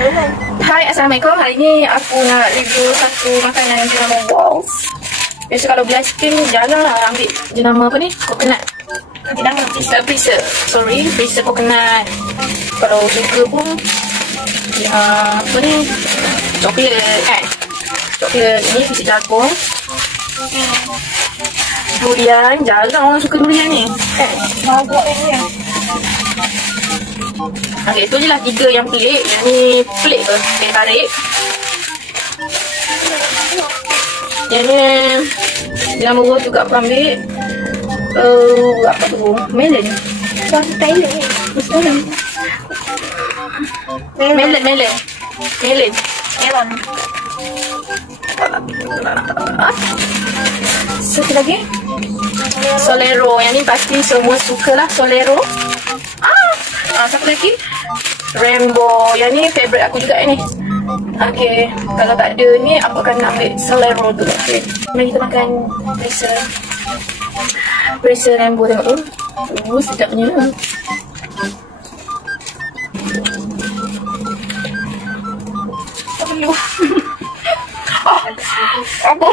Hai, Assalamualaikum. Hari ni aku nak review satu makanan yang jenama Walls. Biasa kalau beli aiskrim jarang lah ambil jenama apa ni? Coconut. Jenama pizza. Pizza coconut. Kalau suka pun apa ni? Coklat. Coklat ni pizza jagung. Durian, jarang orang suka durian ni. Mau buat durian. Okay, tu je lah 3 yang pelik. Yang ni pelik ke? Saya tarik. Yang ni dalam buah juga aku ambil. Apa tu? Melon. Thailand. Melon. Satu lagi Solero. Yang ni pasti semua suka lah, Solero. Satu lagi Rainbow. Yang ni favourite aku juga ni. Okay, kalau tak ada ni aku akan ambil Solero tu. Okay, mari kita makan Bracer Rainbow. Tengok tu. Sedapnya. Apa?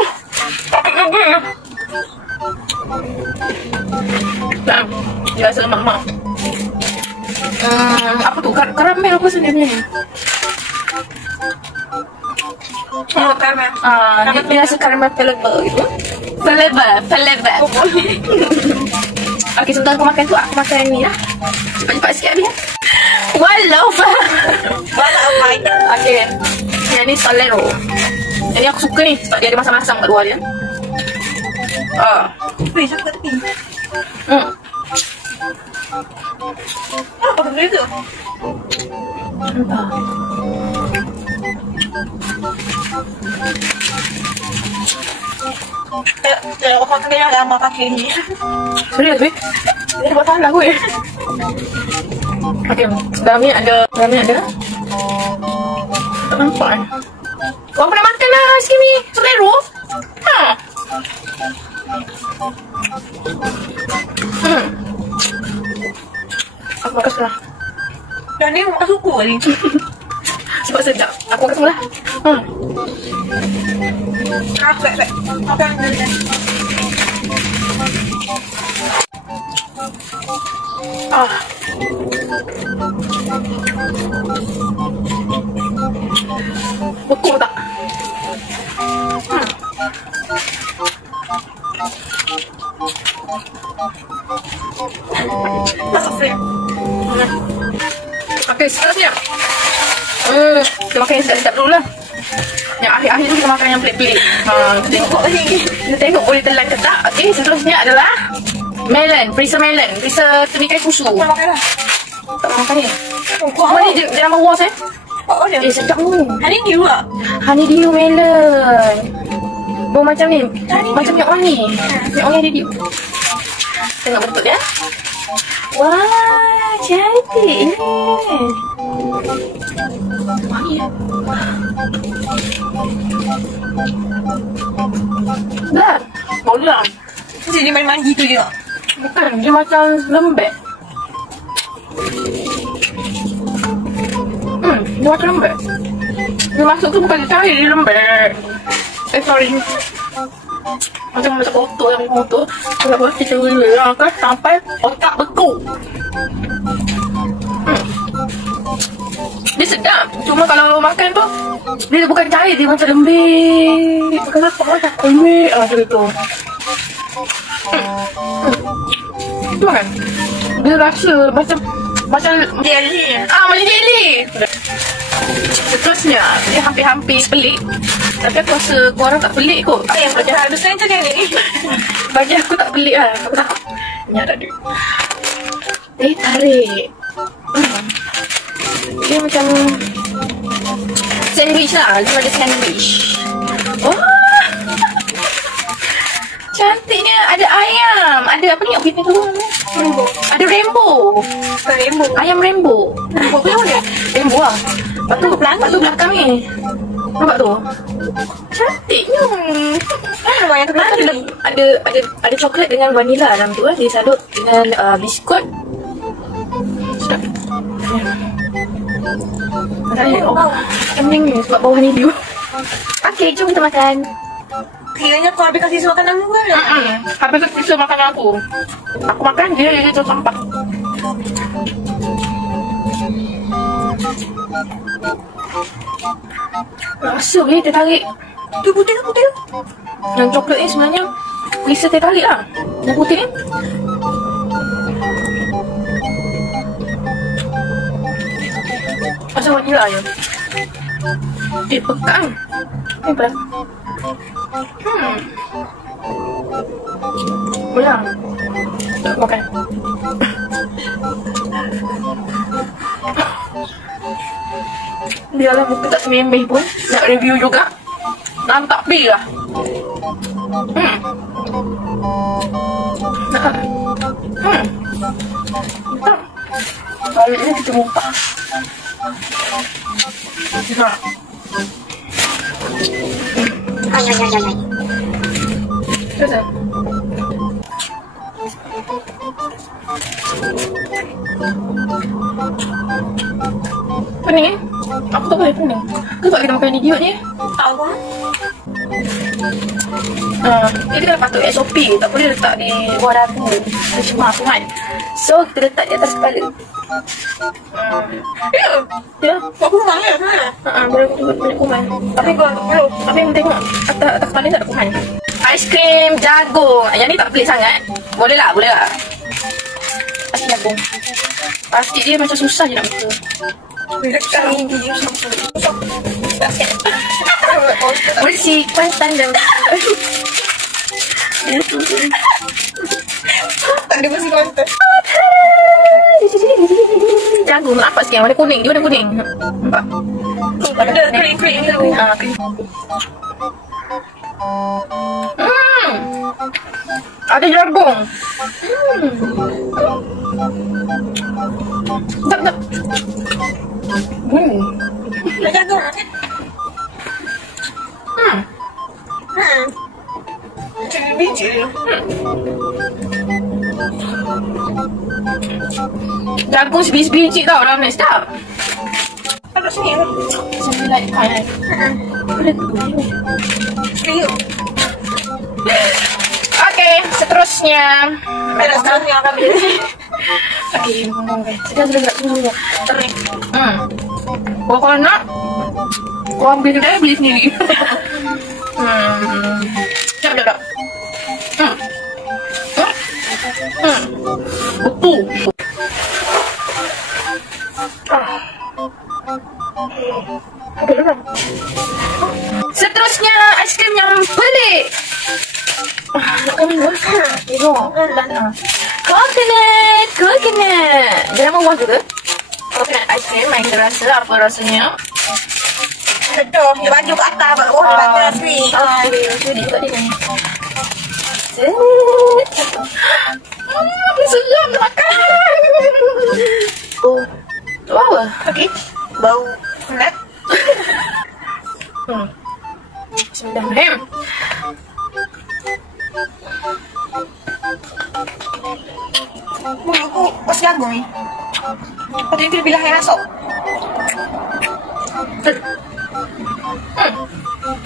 Dia rasa lemak-lemak. Apa tu? Karamel apa sebenarnya? Karamel. Dia rasa karamel flavor gitu. Flavor. Okay, sebentar aku makan tu, aku makan ni lah. Cepat-cepat sikit habis. Walau. Okay, yang ni Solero. Yang ni aku suka ni sebab dia ada masam-masam kat luar dia. Weh, siapa kat tepi? Apa benda tu? Entah. Orang kena lama pakai ni. Serius weh? Dia buat salah weh. Okay, dalam ni ada. Tak nampak kan? Korang pernah makan lah sini Solero? Aku makan sebelah. Dan ni makan suku ni. Sebab sedap. Aku makan sebelah. Baik. Makan ni. Beku tak? Okay, seterusnya kita makan yang sedap-sedap dulu lah. Yang akhir-akhir ni kita makan yang pelik-pelik. Kita tengok boleh telan ke tak. Okay, seterusnya adalah melon. Bracer melon. Bracer temikai susu. Tak makan lah. Tak makan ni. Apa ni dia nama Walls dia. Sedap ni. Honeydew lah. Honeydew melon. Bau macam ni. Macam minyak wangi. Minyak wangi honeydew. Tengok bentuk dia. Wah, cantik. Wangi ya. Dah. Boleh lah. Dia main-main gitu je. Bukan, dia macam lembek. Dia macam lembek. Dia masuk tu bukan dia cair, dia lembek. Sorry. Macam kotor yang kotor. Kalau kita gula kan sampai otak beku. Dia sedap. Cuma kalau makan tu dia bukan cair, dia macam lembek. Bukan apa macam lembek macam itu. Tu kan. Dia rasa macam jelly. Macam jelly. Seterusnya dia hampir-hampir pelik. Tapi aku rasa korang tak pelik kot. Yang baca saya macam ni. Bagi aku tak pelik lah. Aku takut ni ada duit. Tarik. Dia macam sandwich lah. Dia ada sandwich. Cantiknya. Ada ayam. Ada apa ni? Apa tu? Ada rainbow. Ayam rainbow. Rainbow apa dia? Rainbow lah. Lepas tu belakang ni. Nampak tu? Cantiknya. Ada coklat dengan vanila dalam tu. Dia salut dengan biskut. Sedap. Kenyang ni sebab bawah ni dia. Okay, jom kita makan. Kiranya kau habis kasih makanan aku kan? Habis tu sisa makanan aku. Aku makan, dia tu sampah. Rasa ni tertarik. Tu putih. Yang coklat ni sebenarnya bisa tertarik lah. Yang putih ni. Macam vanila je. Pekat. Ni apa dah? Boleh lah. Makan. Biarlah muka tak semembih pun. Nak review juga. Nantak pi lah. Balik ni kita muka. Terus lah. Pening eh? Aku tak boleh pening. Kenapa kita makan idiot ni? Tahu kan? Ini kan patut SOP. Tak boleh letak di bawah dagu. Cuma aku kan. So kita letak di atas kepala. Ya. Kau kumang ya? Boleh kuman. Tapi belum. Tapi yang tengok atas kepala tak ada kuman. Aiskrim jagung. Yang ni tak pelik sangat. Boleh lah. Aiskrim jagung. Pasti dia macam susah je nak buka. Bersihkan tandang. Tak ada bersih konten. Jagung nampak sikit warna kuning. Dia warna kuning. Nampak? Ada kering-kering tu. Ada jagung. Tak. Nak jagung. Macam biji dia. Jagung sebiji-biji tau dalam ni. Sedap. Ada sini. Sini like kan. Kering. Okay, seterusnya. Ada seterusnya akan beli. Okay, sudah semuanya. Terik. Kalau nak, kau ambil kedai beli sendiri. Sekejap. Betul. Seterusnya aiskrim yang pelik. Coconut. Dia nama buah juga. Coconut aiskrim yang kita rasa apa rasanya? Betul. Dia baju kat atas baru. Baju asli. Itu dia kat dia ni. Sedap nak makan. Oh, tu apa? Okey. Bau nut. Bismillahirrahmanirrahim. Mulut aku pas jagung ni. Patut kita bilah air rasuk.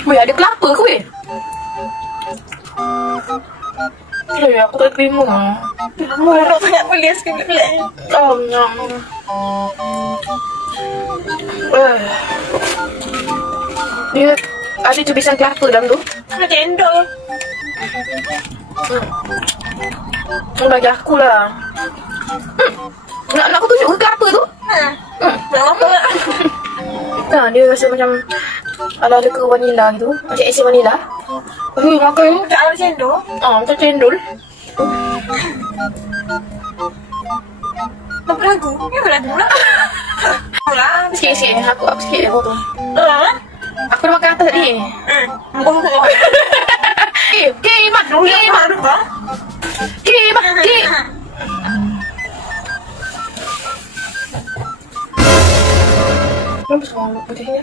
Weh, ada kelapa ke weh? Ya, aku tak terima. Marah sangat pelis ke pelik. Dia ada tulisan kelapa dalam tu. Ada cendol. Bagi aku lah. Nak aku tunjuk ke kelapa tu? Nak apa? Nah, dia rasa macam ala-ala ke vanila gitu. Macam isi vanila. Makan ni. Tak ada cendol. Macam cendol. Apa lagu? Ni apa lagu lah? Mula. Sikit-sikit. Aku sikit je potong. Aku dah makan atas tadi. Bohong. Kimak. Kenapa semua putih ni?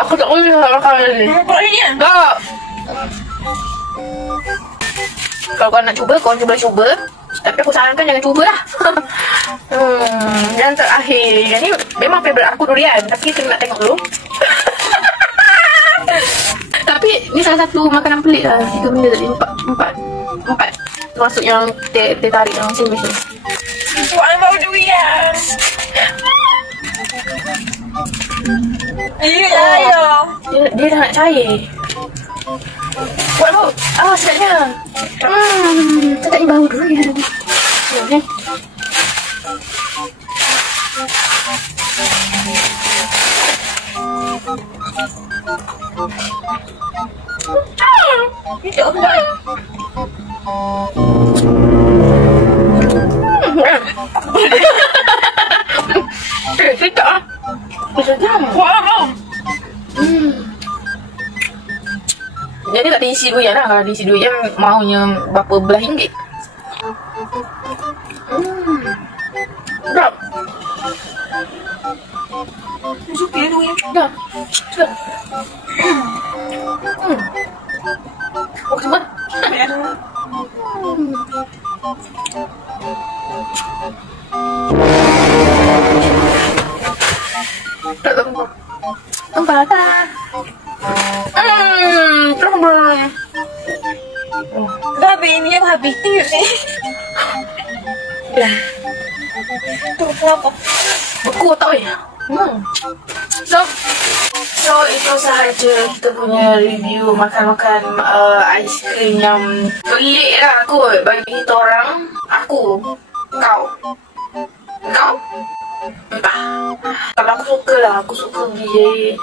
Aku tak boleh makan ni. Kau ini kan? Tak. Kalau kau nak cuba, kau cuba. Tapi aku sarankan jangan cuba lah. Yang terakhir, yang ni memang favourite aku durian. Tapi kita nak tengok dulu. Tapi ni salah satu makanan pelik lah. 3 benda tadi, empat. Termasuk yang teh tarik yang mesin-mesin. Buat bau durian. Ya. Dia dah nak cair. Buat bau. Sedapnya. Tetap ni bau durian. Okay. Itu apa? Sedap. Sedap. Wow. Jadi tak diisi durian lah. Kalau diisi durian maunya berapa belah ringgit. Sedap. Suka durian. Dah. Sedap. Oh, sempat. Tempat dah. Tapi ini yang habis tu ni. Tu apa? Beku tau ya. So itu sahaja kita punya review makan-makan aiskrim yang pelik lah kot bagi kita orang. Aku, kau, entah. Tapi aku suka lah. Aku suka biji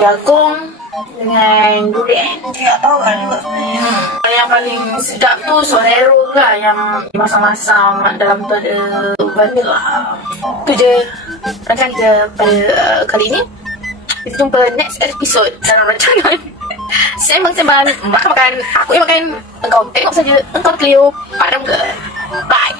jagung dengan durian. Tak tahu kan juga. Yang paling sedap tu Sorero lah, yang masam-masam dalam tu ada vanilla. Tu je rancangan kita pada kali ini. Kita jumpa next episode dalam rancangan Sembang-sembang makan-makan. Aku yang makan, engkau tengok saja. Engkau Cleo, padam ke? Bye.